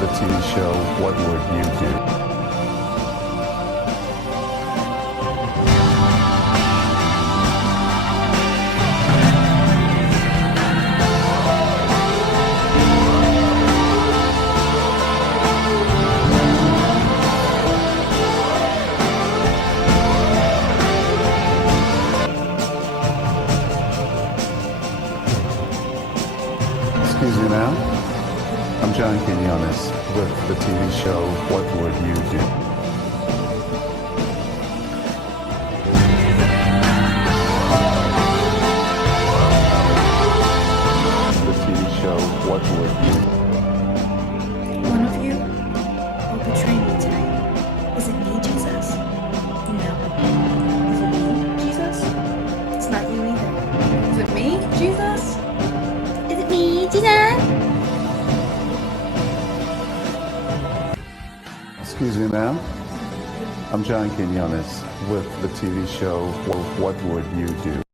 the TV show What Would You Do? Excuse me, ma'am. I'm John Quinones with the TV show What Would You Do? The TV show What Would You Do? One of you will betray me tonight. Is it me, Jesus? No. Is it me, Jesus? It's not you either. Is it me, Jesus? Is it me, Jesus? Excuse me, ma'am. I'm John Quinones with the TV show What Would You Do?